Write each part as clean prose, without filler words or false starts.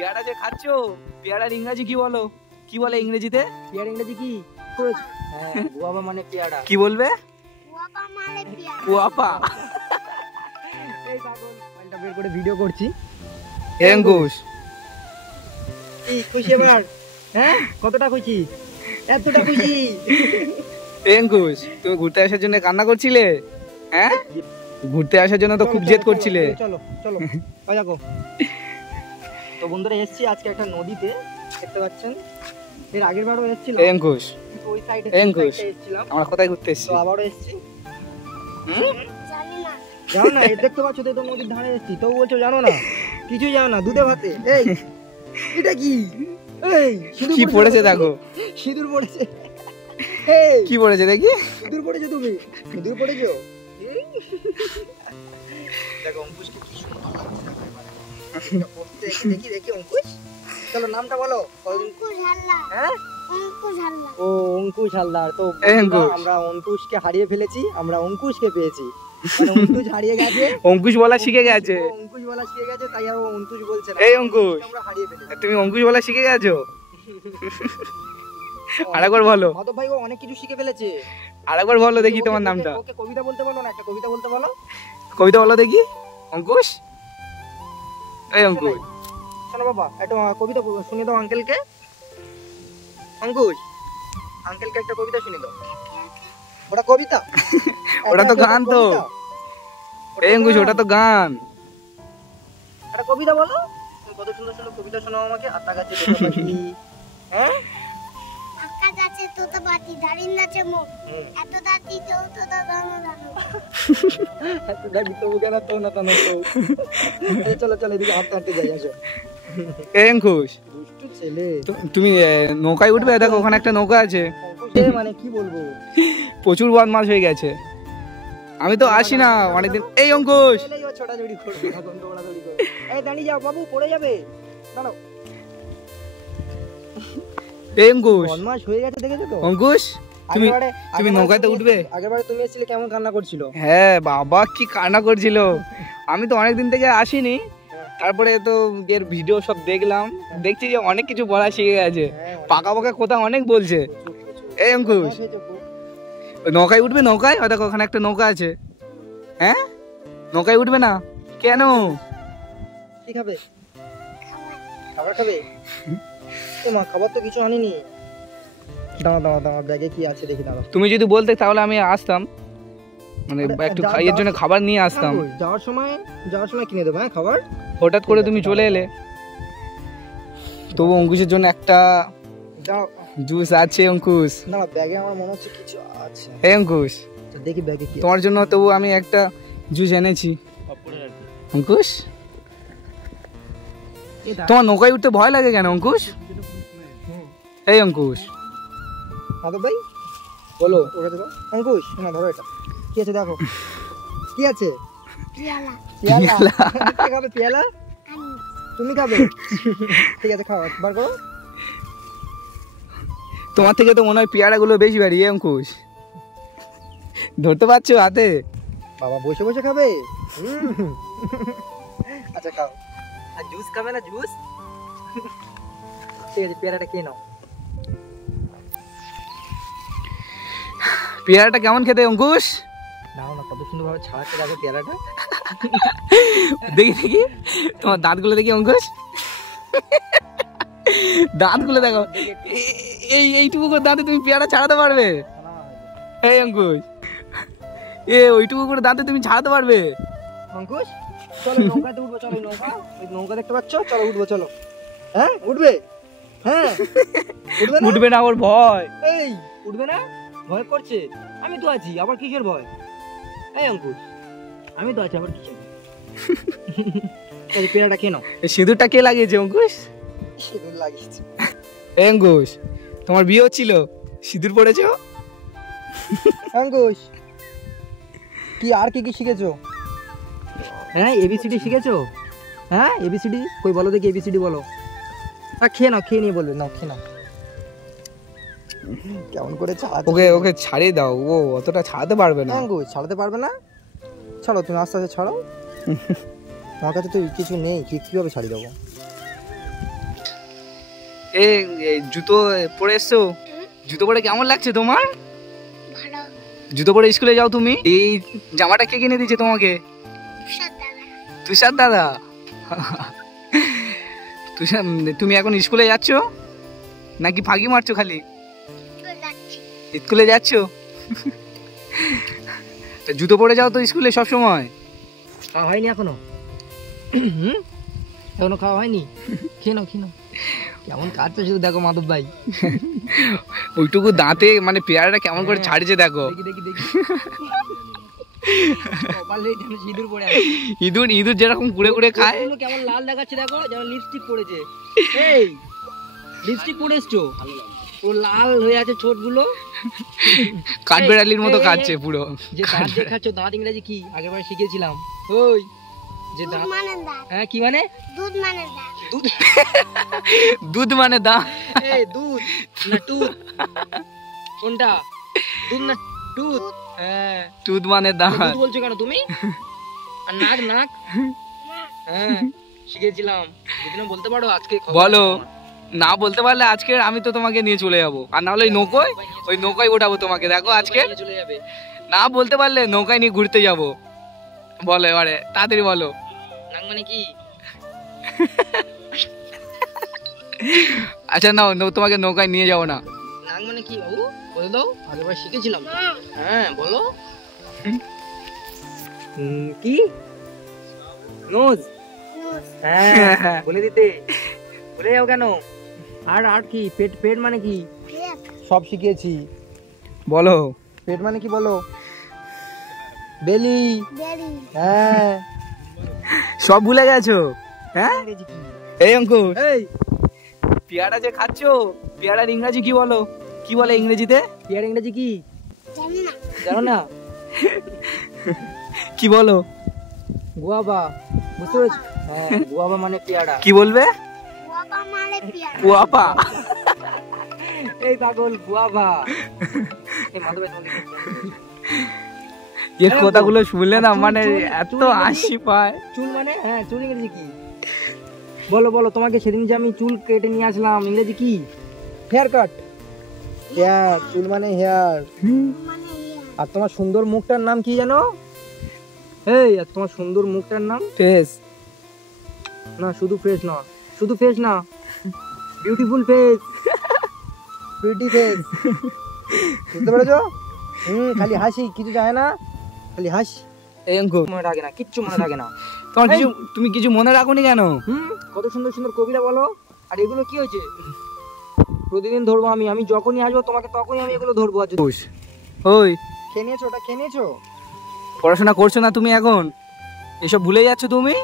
পেয়ারা যে খাচ্ছো, পেয়ারার ইংরেজি কি বলো? কি বলে ইংরেজিতে? পেয়ারা ইংরেজি কি? হ্যাঁ, গুয়াভা মানে পেয়ারা। কি বলবে? গুয়াভা মানে পেয়ারা। গুয়াভা। এই পাগল, মোবাইলটা বের করে ভিডিও করছি। অঙ্কুশ, এই খুশি এবার? হ্যাঁ, কতটা খুশি? এতটা খুশি? অঙ্কুশ, তুমি ঘুরতে আসার জন্য কান্না করছিলে? হ্যাঁ, ঘুরতে আসার জন্য তো খুব জেদ করছিলে। চলো চলো, দেখো তো বন্ধুরা, এসেছি আজকে একটা নদীতে, দেখতে পাচ্ছেন। এর আগের বারও এসেছিলাম অঙ্কুশ, ওই সাইডে এসেছিলাম, আমরা কোথায় ঘুরতে এসেছি? তো আবারও এসেছি। জানি না। জানো না? এই দেখতে পাচ্ছ তো, নদীর ধারে এসেছি, তো বলছো জানো না? কিছুই জানো না, দুধে ভাতে। এই এটা কি? এই কি পড়েছে দেখো, সিঁদুর পড়েছে। এই কি পড়েছে দেখি? সিঁদুর পড়েছো তুমি? সিঁদুর পড়েছো? দেখো অঙ্কুশকে কি সুন্দর লাগছে। পড়তে দেখি দেখি অঙ্কুশ, চলো নামটা বলো। অঙ্কুশ হালদার। হ্যাঁ, অঙ্কুশ হালদার। ও অঙ্কুশ হালদার। তো অঙ্কুশ। আমরা অঙ্কুশকে হারিয়ে ফেলেছি, আমরা অঙ্কুশকে পেয়েছি। মানে অঙ্কুশ হারিয়ে গেছে, অঙ্কুশ বলা শিখে গেছে। ও অঙ্কুশ বলা শিখে গেছে, তাই আর ও অঙ্কুশ বলছে না। এই অঙ্কুশ, আমরা হারিয়ে ফেলেছি। তুমি অঙ্কুশ বলা শিখে গেছো? আরেকবার বলো। মাধব ভাই ও অনেক কিছু শিখে ফেলেছে। আরেকবার বলো দেখি তোমার নামটা। ওকে কবিতা বলতে বলো না, একটা কবিতা বলতে বলো। কবিতা বলো দেখি অঙ্কুশ। এই অঙ্কুশ, শোনো বাবা, একটা কবিতা শুনে দাও আঙ্কেলকে। অঙ্কুশ, আঙ্কেলকে একটা কবিতা শুনে দাও। ওটা কবিতা? ওটা তো গান তো। এই অঙ্কুশ, ওটা তো গান। একটা কবিতা বলো। তুমি কত সুন্দর সুন্দর কবিতা শোনাও আমাকে। আতা গাছে তোতা পাখি, হ্যাঁ, আকাশ আছে তোতা পাখি, দাঁড়িয়ে আছে মুখ। এত দাঁতি কেউ তোতা দানো দানো। এত দাবি তবু কেন তো না তো না তো। আচ্ছা, চলো চলো, এদিকে হাঁটতে হাঁটতে যাই, আসো। এই অঙ্কুশ, দুষ্টু ছেলে। তুমি নৌকায় উঠবে? দেখো ওখানে একটা নৌকা আছে। অঙ্কুশে মানে কি বলবো, প্রচুর বদমাশ হয়ে গেছে। আমি তো আসি না অনেকদিন। এই অঙ্কুশ, এলেই ও ছোটাছুটি করবে, এখন দৌড়াদৌড়ি করবে। এই দাঁড়িয়ে যাও বাবু, পড়ে যাবে, দাঁড়াও। এই অঙ্কুশ, বদমাশ হয়ে গেছে, দেখেছো তো? অঙ্কুশ, তুমি আগেরবারে নৌকাতে উঠবে? আগেরবারে তুমি এসেছিলে, কেমন কান্না করছিল। হ্যাঁ বাবা, কি কান্না করছিল। আমি তো অনেকদিন থেকে আসিনি, তারপরে তো এর ভিডিও সব দেখলাম, দেখছি যে অনেক কিছু বলা শিখে গেছে। পাকা পাকা কথা অনেক বলছে। এই অঙ্কুশ, ওই নৌকায় উঠবে? নৌকায় ও দেখো ওখানে একটা নৌকা আছে। হ্যাঁ, নৌকায় উঠবে না কেন? কি খাবে? খাবার খাবে? মা, খাবার তো কিছু আনিনি। দাঁড়া দাঁড়া দাঁড়া, ব্যাগে কি আছে দেখি, দাঁড়া। তুমি যদি বলতে তাহলে আমি আসতাম, মানে একটু খাইয়ের জন্য খাবার নিয়ে আসতাম। যাওয়ার সময় কিনে দেবো, হ্যাঁ খাবার। হঠাৎ করে তুমি চলে এলে। তবু অঙ্কুশের জন্য একটা জুস আছে। অঙ্কুশ, দাঁড়া, ব্যাগে আমার মনে হচ্ছে কিছু আছে। এই অঙ্কুশ, দেখি ব্যাগে কি। তোমার জন্য তবু আমি একটা জুস এনেছি। অঙ্কুশ, তোমার নৌকায় উঠতে ভয় লাগে কেন অঙ্কুশ? এই অঙ্কুশ, মাধব ভাই বলো, ওটা দেবো। অঙ্কুশ, না ধরো, এটা কি আছে দেখো। কি আছে? পেয়ালা। পেয়ালা। কে খাবে পেয়ালা? আমি। তুমি খাবে? ঠিক আছে, খাও, বার করো। তোমার থেকে তো মনে হয় পেয়ারা গুলো বেশি বাড়ি। অঙ্কুশ, ধরতে পারছো হাতে? বাবা বসে বসে খাবে। আচ্ছা খাও। আর জুস খাবে না? জুস ঠিক আছে, পেয়ারাটা খেয়ে নাও। পেয়ারাটা কেমন খেতে অঙ্কুশ? নাও না, কত সুন্দর ভাবে ছাড়াতে যাবে পেয়ারাটা। দেখি দেখি তোমার দাঁতগুলো দেখি অঙ্কুশ, দাঁতগুলো দেখো। এইটুকু করে দাঁতে তুমি পেয়ারা ছাড়াতে পারবে? এই অঙ্কুশ, ওইটুকু করে দাঁতে তুমি ছাড়াতে পারবে? অঙ্কুশ, চলো নৌকাতে উঠবো, চলো। নৌকা দেখতে পাচ্ছ? চলো উঠবো, চলো। হ্যাঁ উঠবে? হ্যাঁ উঠবে না, ওর ভয়। এই উঠবে না? ভয় করছে? আমি তো আছি, আবার কিসের ভয়? এই অঙ্কুশ, আমি তো আছি, আবার কিসের ভয়? পেয়ারাটা খেয়ে নাও। সিঁদুরটা কে লাগিয়েছে অঙ্কুশ? সিঁদুর লাগিয়েছে। এই অঙ্কুশ, তোমার বিয়ে হচ্ছিল, সিঁদুর পড়েছো? অঙ্কুশ, কি আর কি কি শিখেছো? হ্যাঁ, এবিসিডি শিখেছো? হ্যাঁ, এবিসিডি কই বলো দেখি, এবিসিডি বলো। খেয়ে নাও, খেয়ে নিয়ে বলবে, নাও খেয়ে নাও। কেমন করে ওকে ছাড়িয়ে দাও, ও অতটা ছাড়াতে পারবে না। অঙ্কুশ ছাড়াতে পারবে না? ছাড়ো, তুমি আস্তে আস্তে ছাড়ো। আমার কাছে তো কিছু নেই, কিভাবে ছাড়িয়ে দেবো? এ এ, জুতো পরে এসছো? জুতো পরে কেমন লাগছে তোমার? ভালো। জুতো পরে স্কুলে যাও তুমি? এই জামাটা কে কিনে দিয়েছে তোমাকে? তুষার দাদা। তুষার দাদা। তুষার, তুমি এখন স্কুলে যাচ্ছ নাকি ফাঁকি মারছো খালি? চলে যাচ্ছি। স্কুলে যাচ্ছ? তা জুতো পরে যাও তো স্কুলে সব সময়। খাওয়া হয়নি এখনো? এখনো খাওয়া হয়নি? খেয়ে নাও খেয়ে নাও। কেমন কাটছে শুধু দেখো মাধব ভাই। ওইটুকু দাঁতে মানে পেয়ারাটা কেমন করে ছাড়ছে দেখো। দেখি দেখি দেখি। কপালে যেন সিঁদুর পড়ে আছে। ইঁদুর ইঁদুর যেরকম কুড়ে কুড়ে খায়। ঠোঁটগুলো কেমন লাল দেখাচ্ছে দেখো, যেমন লিপস্টিক পড়েছে। এই লিপস্টিক পরে এসছো? ও লাল হয়ে আছে ঠোঁটগুলো। কাঠবেড়ালির মতো খাচ্ছে পুরো। যে দাঁত দেখাচ্ছ, দাঁত ইংরেজি কি আগেরবার শিখেছিলাম? ওই যে দুধ দাঁত, মানে দাঁত। হ্যাঁ কি মানে? দুধ মানে দাঁত। দুধ। দুধ মানে দা। এই দুধ না টুথ? কোনটা? দুধ না টুথ? হ্যাঁ দুধ মানে দা। দুধ বলছো কেন তুমি? আর নাক নাক? হ্যাঁ শিখেছিলাম। যদি না বলতে পারো আজকে খবর বলো। আছে তোমার। না বলতে পারলে আজকে আমি তো তোমাকে নিয়ে চলে যাবো, আর না হলে ওই নৌকায় ওঠাবো তোমাকে। দেখো আজকে নিয়ে চলে যাবে। না বলতে পারলে নৌকায় নিয়ে ঘুরতে যাবো। বলো এবারে তাড়াতাড়ি বলো। নাক মানে কি? আচ্ছা নাও, তোমাকে নৌকায় নিয়ে যাবো না। নাক মানে কি বাবু বলে দাও, আগেরবার শিখেছিলাম তো। হ্যাঁ বলো। কি? নোজ? নোজ। হ্যাঁ বলে দিতে। বলে যাও কেন? আর আর কি? পেট পেট মানে কি? পেট। সব শিখিয়েছি। বলো। পেট মানে কি বলো? বেলি। বেরি। হ্যাঁ সব ভুলে গেছো? হ্যাঁ ইংরেজি কি? এই অঙ্কুর, এই পেয়ারা যে খাচ্ছো, পেয়ারার ইংরেজি কি বলো? কি বলে ইংরেজিতে? পেয়ার ইংরেজি কি জানি না। জানো না? কি বলো? গুয়াবা। বুঝতে পেরেছো? হ্যাঁ গুয়াবা মানে পেয়ারা। কি বলবে? বাবা মানে পেয়ারা। কুয়াপা। এই পাগল গুয়াবা। এই মাধবে তোমাকে এর কথাগুলো শুনলে না মানে এত হাসি পায়। চুল মানে? হ্যাঁ চুল ইংরেজি কি বলো বলো। তোমাকে সেদিন যে আমি চুল কেটে নিয়ে আসলাম, ইংরেজি কি? Hair cut. হেয়ার, চুল মানে হেয়ার। মানে ইয়া। আর তোমার সুন্দর মুখটার নাম কি জানো? এই আর তোমার সুন্দর মুখটার নাম? ফেস। না শুধু ফেস না, শুধু ফেস না, বিউটিফুল ফেস। Beauty face. বুঝতে পেরেছো? খালি হাসি, কিছু যায় না, খালি হাসি। এই অঙ্কুর, মনে থাকে না, কিচ্ছু মনে থাকে না। তোমার কিছু, তুমি কিছু মনে রাখোনি কেন? কত সুন্দর সুন্দর কবিতা বলো। আর এগুলো কি হয়েছে? প্রতিদিন ধরবো আমি, আমি যখনই আসবো তোমাকে তখনই আমি এগুলো ধরবো। আজ ওই খেয়ে নিয়েছো? ওটা খেয়ে নিয়েছো? পড়াশোনা করছো না তুমি এখন? এসব ভুলে যাচ্ছ তুমি?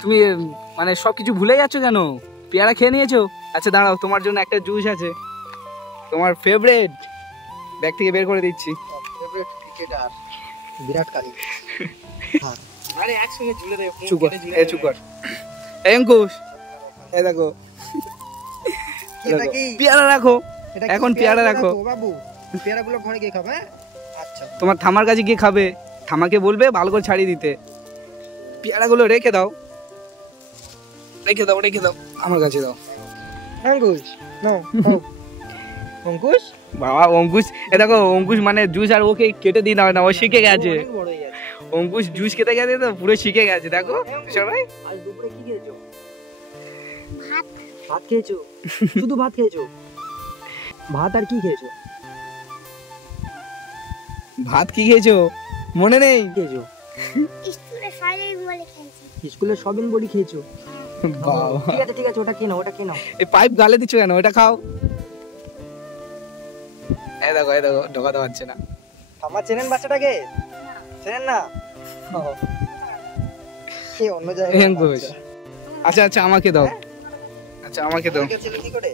তুমি মানে সবকিছু ভুলে যাচ্ছ কেন? পেয়ারা খেয়ে নিয়েছো? আচ্ছা দাঁড়াও, তোমার জন্য একটা জুস আছে, তোমার ফেভারিট, ব্যাগ থেকে বের করে দিচ্ছি। Favourite cricketer Virat Kohli. আরে একসঙ্গে ঝুলে দেবে। চুপ কর, এই চুপ কর। এই অঙ্কুশ, এই দেখো এটা কি? পেয়ারা রাখো, এটা এখন পেয়ারা রাখো। বাবু পেয়ারাগুলো ঘরে গিয়ে খাবে। আচ্ছা তোমার থামার কাছে গিয়ে খাবে, থামাকে বলবে ভালো করে ছাড়িয়ে দিতে। পেয়ারাগুলো রেখে দাও, রেখে দাও, রেখে দাও, আমার কাছে দাও। অঙ্কুশ নো অঙ্কুশ বাবা অঙ্কুশ, এ দেখো অঙ্কুশ মানে জুস, আর ওকে কেটে দিই না, ও শিখে গেছে। অনেক বড় হয়ে গেছে। অঙ্কুশ জুস খেতে গেছে তো পুরো শিখে গেছে। দেখো সবাই, আজ দুপুরে কি খেয়েছো? ভাত। ভাত খেয়েছো? শুধু ভাত খেয়েছো? ভাত আর কি খেয়েছো? ভাত কি খেয়েছো মনে নেই? খেয়েছো স্কুলে ফাইনাল বলে খেয়েছি। স্কুলে সবিন বড়ি খেয়েছো? বাবা, ঠিক আছে ঠিক আছে, ওটা খেয়ে নাও, ওটা খেয়ে নাও। এই পাইপ গালে দিচ্ছ কেন? ওটা খাও। এই দেখো, এই দেখো, ঢোকাতে পারছে না। আমার চেনেন বাচ্চাটাকে? চেনেন না? কে অন্য জায়গায়? অঙ্কুশ, আচ্ছা আচ্ছা আমাকে দাও, আচ্ছা আমাকে দাও, কি করে?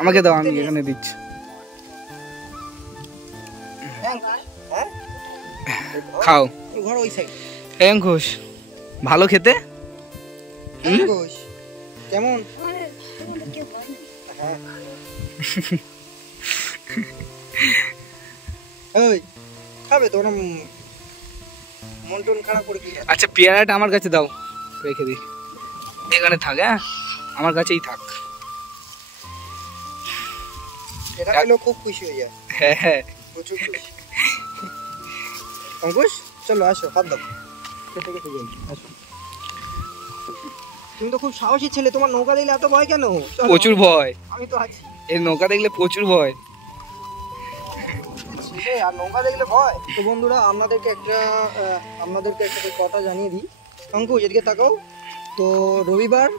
আমাকে দাও, আমি এখানে দিচ্ছি। হ্যাঁ খাও। ঘর ওই সাইড। এই অঙ্কুশ, ভালো খেতে? অঙ্কুশ কেমন? হ্যাঁ ওই খাবে তো? মন টন খারাপ করে কি? আচ্ছা পেয়ারাটা আমার কাছে দাও, রেখে দিই, এখানে থাক। হ্যাঁ আমার কাছেই থাক। যেটা পেলেও খুব খুশি হয়ে যায়, হ্যাঁ হ্যাঁ প্রচুর খুশি। অঙ্কুশ চলো আসো, হাত দাও, আসো। তুমি তো খুব সাহসী ছেলে, তোমার নৌকা দেখলে এত ভয় কেন? চলো, প্রচুর ভয়, আমি তো আছি। এই নৌকা দেখলে প্রচুর ভয়। ছেলে আর নৌকা দেখলে ভয়? তো বন্ধুরা আপনাদেরকে একটা কথা জানিয়ে দিই। অঙ্কুশ এদিকে তাকাও। তো রবিবার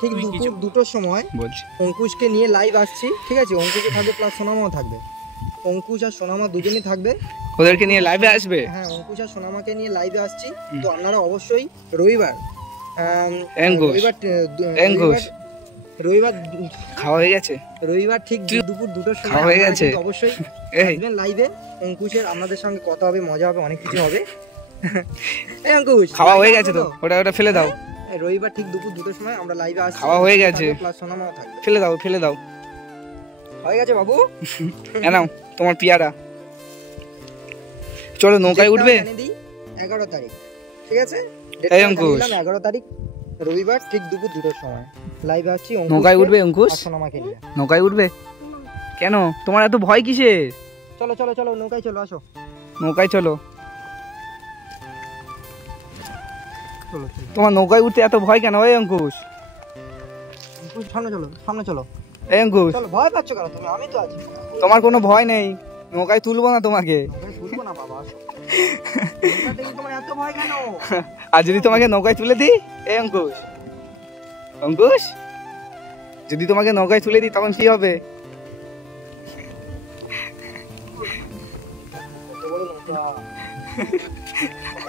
ঠিক দুপুর 2টোর সময় বলছি অঙ্কুশকে নিয়ে লাইভ আসছি, ঠিক আছে? অঙ্কুশও থাকবে প্লাস সোনামাও থাকবে। অঙ্কুশ আর সোনামা দুজনেই থাকবে। ওদেরকে নিয়ে লাইভে আসবে। হ্যাঁ, অঙ্কুশ আর সোনামাকে নিয়ে লাইভে আসছি। তো আপনারা অবশ্যই রবিবার খাওয়া হয়ে গেছে, রবিবার ঠিক দুপুর 2টোর সময় হয়ে গেছে অবশ্যই আসবেন লাইভে। অঙ্কুশের আপনাদের সঙ্গে কথা হবে, মজা হবে, অনেক কিছু হবে। এই অঙ্কুশ খাওয়া হয়ে গেছে তো, ওটা ফেলে দাও। রবিবার ঠিক দুপুর 2টোর সময় আমরা লাইভে আসছি। খাওয়া হয়ে গেছে, প্লাস সোনামাও থাকবে। ফেলে দাও। হয়ে গেছে বাবু, নাও তোমার পিয়ারা। চলো নৌকায় উঠবে। 11 তারিখ, ঠিক আছে? এই অঙ্কুশ 11 তারিখ রবিবার ঠিক দুপুর 2টোর সময় লাইভে আসছি। নৌকায় উঠবে অঙ্কুশ? সোনামাকে নিয়ে নৌকায় উঠবে কেন? তোমার এত ভয় কিসের? চলো চলো চলো, নৌকায় চলো, আসো নৌকায় চলো। তোমার নৌকায় উঠতে এত ভয় কেন? এই অঙ্কুশ সামনে চলো। এই অঙ্কুশ চলো, ভয় পাচ্ছ কেন তুমি? আমি তো আছি। তোমার কোনো ভয় নেই, নৌকায় তুলবো না তোমাকে। তুলবো না বাবা, আসো। তোমার এত ভয় কেন? আর যদি তোমাকে নৌকায় তুলে দিই? এই অঙ্কুশ যদি তোমাকে নৌকায় তুলে দিই তখন কি হবে?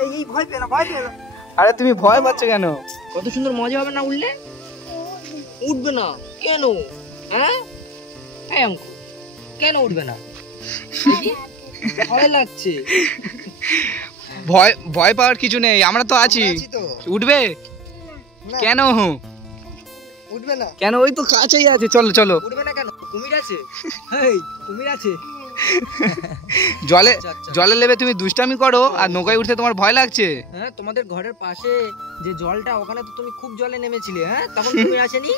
এই ভয় পেয়ে না। আরে তুমি ভয় পাচ্ছ কেন? কত সুন্দর মজা হবে না উঠলে? উঠবে না কেন? হ্যাঁ এই অঙ্কুশ কেন উঠবে না? ভয় লাগছে। ভয় পাওয়ার কিছু নেই, আমরা তো আছি। উঠবে কেন? উঠবে না কেন? ওই তো কাছেই আছে, চলো। উঠবে না কেন? কুমির আছে। জলে নেবে তুমি দুষ্টামি করো, আর নৌকায় উঠতে তোমার ভয় লাগছে? হ্যাঁ, তোমাদের ঘরের পাশে যে জলটা, ওখানে তো তুমি খুব জলে নেমেছিলে। হ্যাঁ, তখন কুমির আসেনি?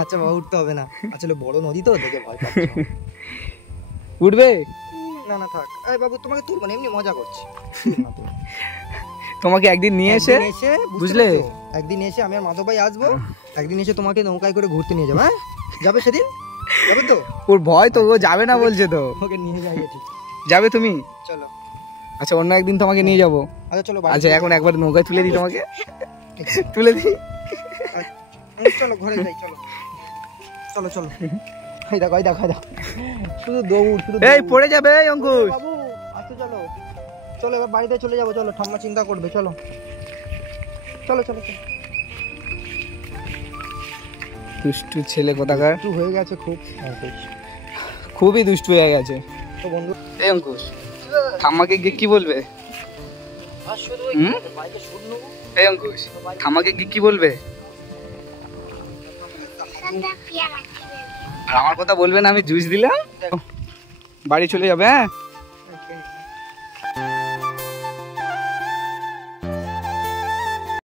আচ্ছা বাবা, উঠতে হবে না, আসলে বড় নদী তো, দেখে ভয় পাচ্ছি। উঠবে না থাক। এই বাবু, তোমাকে তুলবো না, এমনি মজা করছি। তোমাকে একদিন নিয়ে এসে বুঝলে, একদিন এসে আমি আর মাধব ভাই আসবো, একদিন এসে তোমাকে নৌকায় করে ঘুরতে নিয়ে যাবো। হ্যাঁ, যাবে সেদিন? যাবে তো? ওর ভয় তো, ও যাবে না বলছে তো। ওকে নিয়ে যাই, ঠিক যাবে তুমি? চলো। আচ্ছা, অন্য একদিন তোমাকে নিয়ে যাবো। আচ্ছা চলো। আচ্ছা, এখন একবার নৌকায় তুলে দিই তোমাকে, তুলে দিই। চলো ঘরে যাই, চলো। এই দেখো শুধু দৌড়। এই পড়ে যাবে অঙ্কুশ। বাবু আসতে চলো এবার বাড়িতে চলে যাবো। চলো, ঠাম্মা চিন্তা করবে। চলো। দুষ্টু ছেলে কোথাকার, একটু হয়ে গেছে খুবই দুষ্টু হয়ে গেছে। তো বন্ধু, এই অঙ্কুশ ঠাম্মাকে গিয়ে কি বলবে? এই অঙ্কুশ ঠাম্মাকে গিয়ে কি বলবে? আর আমার কথা বলবে না, আমি জুস দিলাম। বাড়ি চলে যাবে। হ্যাঁ।